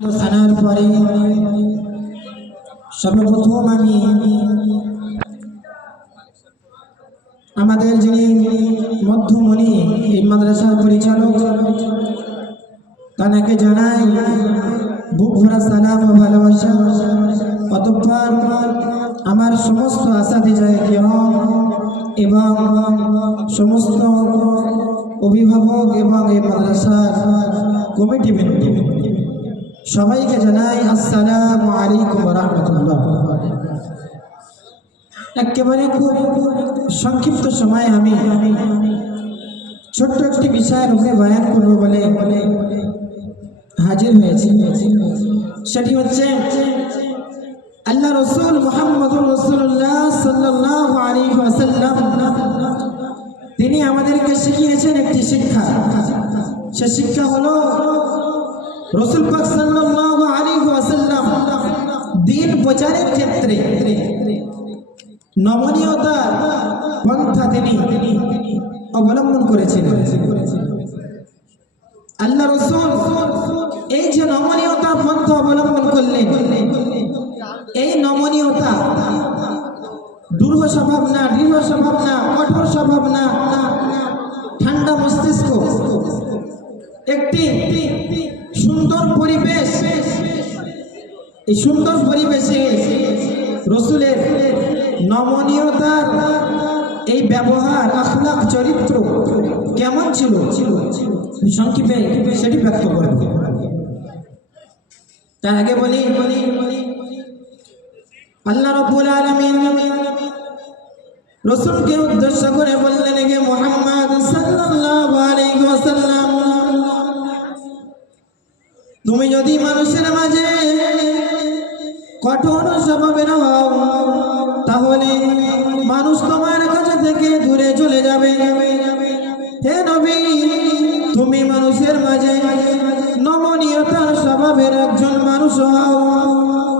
সানার পরে সর্বপ্রথম আমি আমাদের যিনি মধ্যমণি এই মাদ্রাসার পরিচালক তাকে জানাই, বুক ভরা সালাম ও ভালোবাসা। অতঃপর আমার সমস্ত আশাদি যায় কেন এবং সমস্ত অভিভাবক এবং এই মাদ্রাসার কমিটি বৃন্দ সবাইকে জানাই আসসালামু আলাইকুম রহমতুল্লাহ। একেবারে খুব সংক্ষিপ্ত সময়ে আমি ছোট্ট একটি বিষয়ের উপরে বয়ান করব বলে হাজির হয়েছি। সেটি হচ্ছে, আল্লাহ রসুল মোহাম্মদ রসুল্লাহ সাল্লাহ আলী তিনি আমাদেরকে শিখিয়েছেন একটি শিক্ষা। সে শিক্ষা হলো রসুল পাক সাল্লাল্লাহু আলাইহি ওয়াসাল্লাম দিন প্রচারের ক্ষেত্রে নমনীয়তা পন্থা তিনি অবলম্বন করেছেন। আল্লাহ রসুল এই যে নমনীয়তা পন্থা অবলম্বন করলেন, এই নমনীয়তা দুর্গ স্বভাব না দৃঢ় স্বভাব না, কঠোর স্বভাব না, ঠান্ডা মস্তিষ্ক একটি সুন্দর পরিবেশ। এই সুন্দর পরিবেশে রসুলের নমনীয়তার এই ব্যবহার আখলাক চরিত্র কেমন ছিল? সংক্ষেপে সেটি ব্যক্ত করব তার আগে বলি, আল্লাহ রব্বুল আলামিন রসুলকে উদ্দেশ্য করে বললেন গে মোহাম্মদ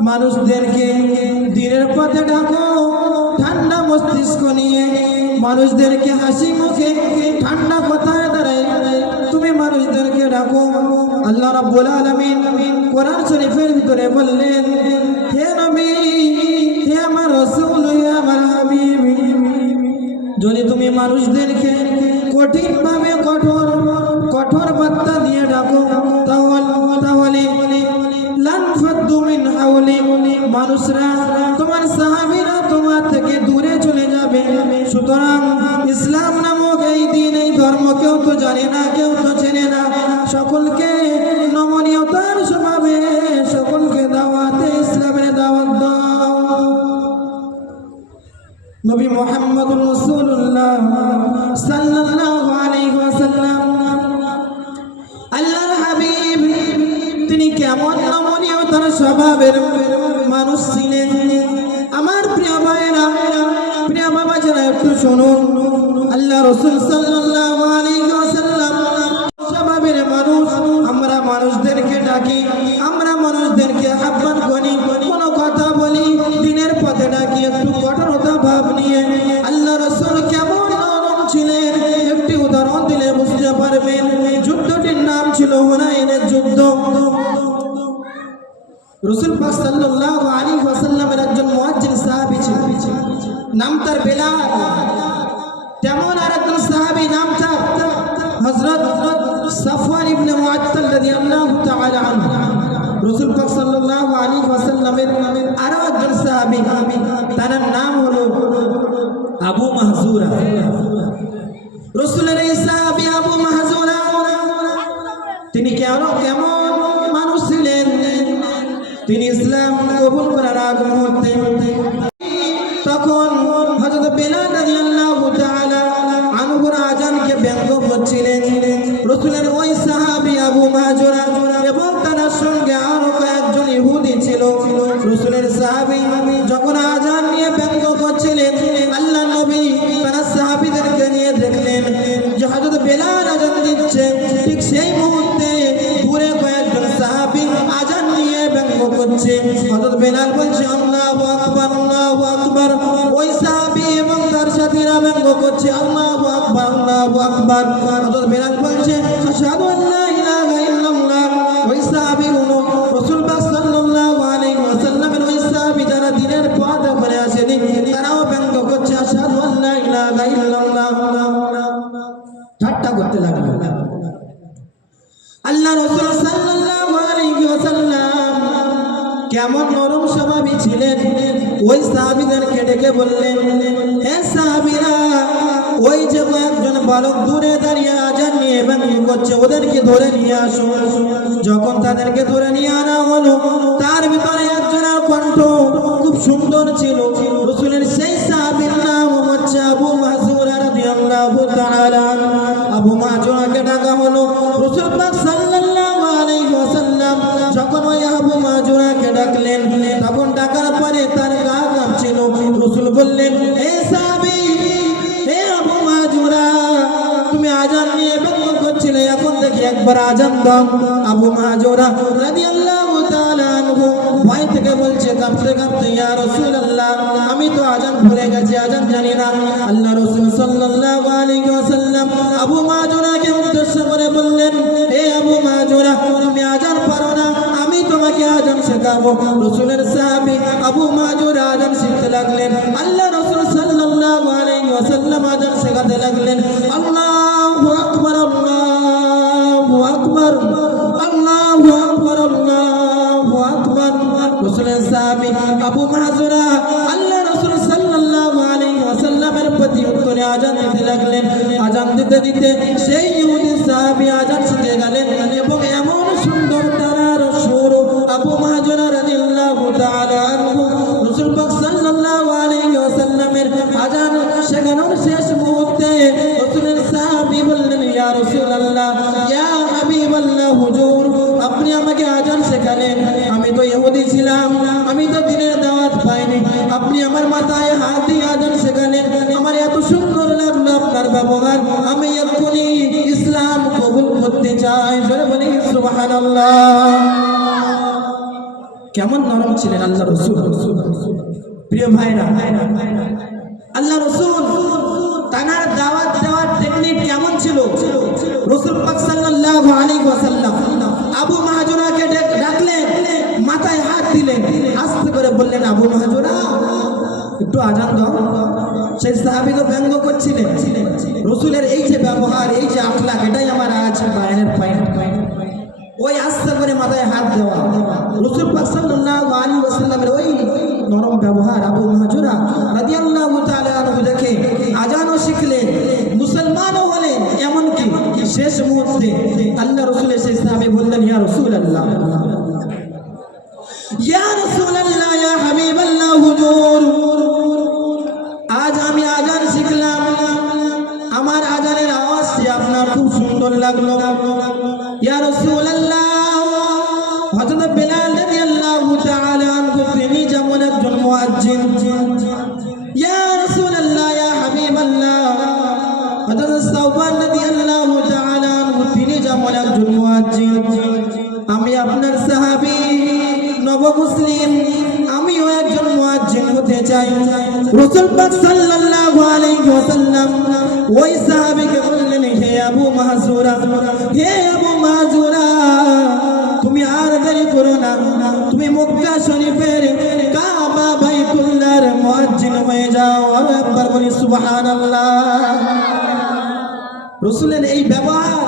মানুষদেরকে দিনের পথে ডাকো, ঠান্ডা মস্তিষ্ক নিয়ে। মানুষদেরকে হাসি মুখে, ঠান্ডা কথায় দাঁড়ায়। তুমি মানুষদেরকে ডাকো। আল্লাহ রাব্বুল আলামিন কোরআন শরীফের ভিতরে বললেন, হে নবী, হে আমার রাসূল, হে আমার হাবিব, যদি তুমি মানুষদেরকে কঠিন ভাবে কঠোর কঠোর বার্তা দিয়ে ডাকো মানুষরা, তোমার সাহাবীরা তোমার থেকে দূরে চলে যাবে। সুতরাং ইসলাম নামক এই দিন, এই ধর্ম কেউ তো জানে না, কেউ তো চেনে না। সকলকে নমনীয়তার স্বভাবে, সকলকে দাওয়াতে ইসলামের দাওয়াত দাও। নবী মোহাম্মদ রসুল্লাহ সাল্লাল্লাহু আলাইহি ওয়াসাল্লাম। আল্লাহর হাবিব, তিনি কেমন নমনীয়তার স্বভাবের আল্লাহ রসুল সাল্লাল্লাহু স্বভাবের মানুষ। আমরা মানুষদেরকে ডাকি, আমরা মানুষদেরকে আহ্বান করি, কোনো কথা বলি, দিনের পথে ডাকি, একটু কঠোরতা ভাব নিয়ে। আল্লাহ রসুল কেমন ছিলেন। একটি উদাহরণ দিলে বুঝতে পারবেন, যুদ্ধটির নাম ছিল হুনাইনের যুদ্ধ। রসুল পাক সাল্লাল্লাহু আলাইহি ওয়াসাল্লামের একজন মুয়াজ্জিন সাহাবী নাম তার বেলাল। তেমন আরেকজন সাহাবী নাম তার, হযরত সাফওয়ান ইবনে মুআত্তাল রাদিয়াল্লাহু তাআলা আনহু। রসুল পাক সাল্লাল্লাহু আলাইহি ওয়াসাল্লামের আরও একজন সাহাবী, তার নাম হলো আবু মাহজুরা। যখন আজান নিয়ে ব্যঙ্গ করছিলেন আল্লাহ নবী তার নিয়ে দেখলেন যে দিচ্ছে। ঠিক সেই মুহূর্তে দূরে কয়েকজন সাহাবী আজান নিয়ে ব্যঙ্গ করছে। হযরত বেলাল বলছে, আল্লাহু আকবার আল্লাহু আকবার। ওই সাহাবী এবং তার সাথীরা ব্যঙ্গ করছে, আল্লাহু আকবার আল্লাহু আকবার। বেলাল বলছে, আশহাদু আল্লা কেমন নরম স্বভাবী ছিলেন? ওই সাহাবিদেরকে ডেকে বললেন, হে সাহাবিরা, ওই যে একজন বালক দূরে দাঁড়িয়ে আজান নিয়ে ব্যঙ্গ করছে, ওদেরকে ধরে নিয়ে আসো। যখন তাদেরকে ধরে নিয়ে আনা হলো, তার ভিতরে একজনের কণ্ঠ খুব সুন্দর ছিল। রসুলের সেই সাহাবির নাম হচ্ছে আবু মাহজুরা রাদিয়াল্লাহু তাআলা আবু মাহজুরাকে আমি তো আজান ভুলে গেছি, আজান জানি না। আল্লাহ রাসূল সাল্লাল্লাহু আলাইহি ওয়াসাল্লাম আবু মাহজুরাকে উদ্দেশ্য করে বললেন হে আবু মাহজুরা, তুমি আজান পারো না, আমি তোমাকে আজান শেখাবো। রসুলের সাহাবী আবু মাহজুরা আজান শিখতে লাগলেন। আল্লাহ রাসূল সাল্লাল্লাহু আলাইহি আজান শেখাতে লাগলেন। আল্লাহু আবু মাহজুরা আল্লাহ রাসূল সাল্লাল্লাহু আলাইহি ওয়াসাল্লামের প্রতি উত্তরে আজান দিতে লাগলেন। আজান দিতে দিতে সেই ইহুদি সাহাবী আজান শিখে গেলেন। লাগল আপনার ব্যবহার আমি এক্ষুনি ইসলাম কবুল করতে চাই। বলি, সুবহানাল্লাহ। কেমন নরম ছিলেন আল্লাহ রসুল। প্রিয় ভাইরা, আল্লাহ রসুল, তানার দাওয়াত দেওয়ার টেকনিক কেমন ছিল? রসুল পাক সাল্লাল্লাহু ওয়াসাল্লাম আবু মাহাজুরাকে ডেক- ডাকলেন, মাথায় হাত দিলেন, আস্তে করে বললেন, আবু মাহাজুরা, একটু আজান দাও। সেই সাহাবি তো ব্যঙ্গ করছিলেন রসুলের এই যে ব্যবহার, এই যে আখলাক এটাই আমার আজ বাইরের পয়েন্ট ওই আস্তে করে মাথায় হাত দেওয়া। রসুল আলাইহি ওয়াসাল্লামের ওই নরম ব্যবহার, আবু মাহজুরা রাদিয়াল্লাহু তাআলা দেখে আজানও শিখলেন মুসলমানও হলেন এমনকি শেষ মুহূর্তে আল্লাহ রসুলের সেই সাহাবী বললেন, ইয়া রাসূলুল্লাহ। ইয়া আমি আপনার আমিও একজন মুয়াজ্জিন হতে চাই। পাক সাল্লাল্লাহু আলাইহি ওয়াসাল্লাম ওই বললেন, হে আবু মাহজুরা, হে আবু মাহজুরা করো না। তুমি মক্কা শরীফের কাবা মুয়াজ্জিন হয়ে যাও। বলি, সুবহানাল্লাহ। রসুলের এই ব্যবহার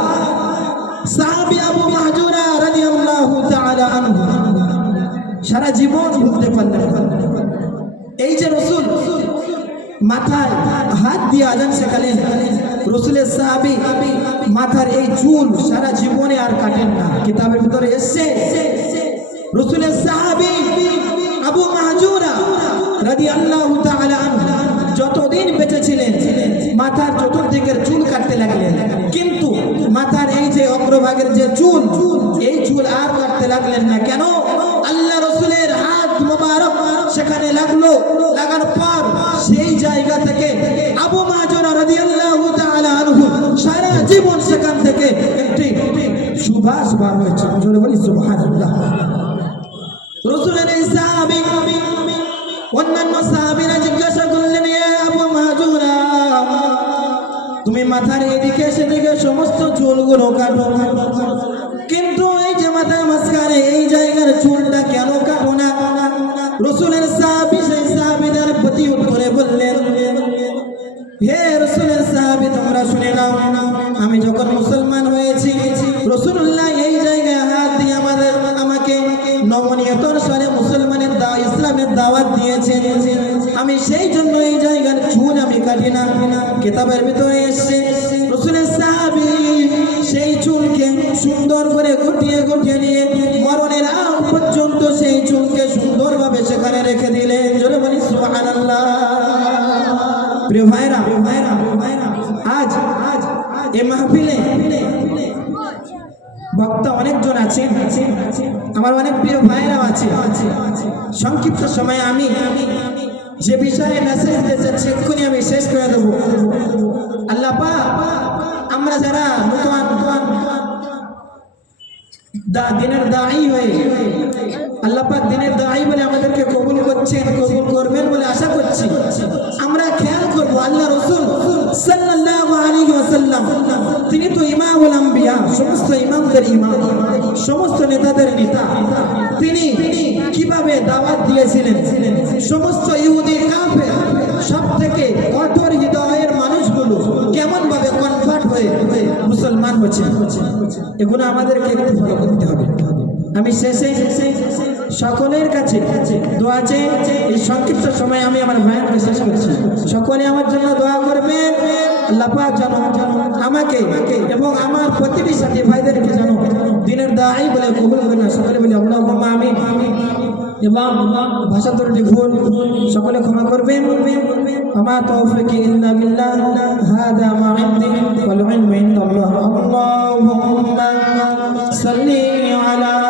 সাহাবী আবু মাহজুরা রাদিয়াল্লাহু তাআলা আনহু সারা জীবন ভুলতে পারলেন এই যে রসুল মাথায় হাত দিয়ে আজান শেখালেন, রসুলের সাহাবী মাথার এই চুল সারা জীবনে আর কাটেন না। কিতাবের ভিতরে এসছে রসুলের সাহাবী আবু মাহজুরা তাআলা আনহু যতদিন বেঁচে ছিলেন, মাথার চতুর্দিকের চুল কাটতে লাগলেন। কিন্তু মাথার এই যে অগ্রভাগের যে চুল, এই চুল আর কাটতে লাগলেন না কেন? আল্লাহ রসুলের হাত মোবারক সেখানে লাগল। লাগার পর সেই জায়গা থেকে আবু মাহজুরা রাদিয়াল্লাহু তাআলা আনহু সারা জীবন সেখান থেকে একটি সুবাস বার হয়েছে। বলি, সুবহানাল্লাহ। রসুলের এই সাহাবী, অন্যান্য সাহাবীরা জিজ্ঞাসা করলেন তুমি মাথার এদিকে সেদিকে সমস্ত চুলগুলো কাটো। কিন্তু এই যে মাথার মাঝখানে, এই জায়গার চুলটা কেন কাটো না? রসুলের সাহাবী সেই সাহাবীদের প্রতি উত্তরে বললেন, হে রসুলের সাহাবী, তোমরা শুনে নাও, আমি যখন মুসলমান হয়েছি রসুল্লাহ কেতাবের ভিতরে এসছে, রসুলের সাহাবি সেই চুলকে সুন্দর করে গুটিয়ে গুটিয়ে নিয়ে মরণের আগ পর্যন্ত সেই চুলকে সুন্দরভাবে সেখানে রেখে দিলেন। জোরে বলি, সুবহানাল্লাহ। প্রিয় ভাইরা ভাইরা ভাইরা আজ আজ এ মাহফিলে বক্তা অনেকজন আছে আমার অনেক প্রিয় ভাইরাও আছে সংক্ষিপ্ত সময়ে আমি যে বিষয়ে মেসেজ চাচ্ছি এক্ষুনি আমি শেষ করে দেবো। আল্লাহ আমরা যারা নতুন দিনের দায়ী হয়ে, আল্লাহ দিনের দায়ী বলে আমাদেরকে কবুল করছেন, কবুল করবেন বলে আশা করছি। আমরা খেয়াল করব, আল্লাহ রসুল তিনি তো ইমামুল সমস্ত ইমামদের ইমাম, সমস্ত নেতাদের নেতা। তিনি কীভাবে দাওয়াত দিয়েছিলেন? সমস্ত ইহুদি কাফের সব থেকে কঠোর হৃদয়ের মানুষগুলো কেমন ভাবে কনভার্ট হয়ে মুসলমান হচ্ছে? এগুলো আমাদেরকে একটু ফলো করতে হবে। আমি শেষে সকলের কাছে দোয়া চেয়ে এই সংক্ষিপ্ত সময় আমি আমার ভাইয়ের শেষ করছি। সকলে আমার জন্য দোয়া আল্লাহ পাক যেন আমাকে এবং আমার প্রতিটি সাথী ভাইদেরকে যেন দিনের দায়ী বলে কবুল করেন। সকলে বলে আল্লাহ আমি এবং ভাষা ত্রুটি ভুল, সকলে ক্ষমা করবেন। আমা তৌফিকি ইল্লা বিল্লাহ, হাদা মা ইনদি ওয়াল ইলমু ইনদাল্লাহ। আল্লাহুম্মা সাল্লি আলা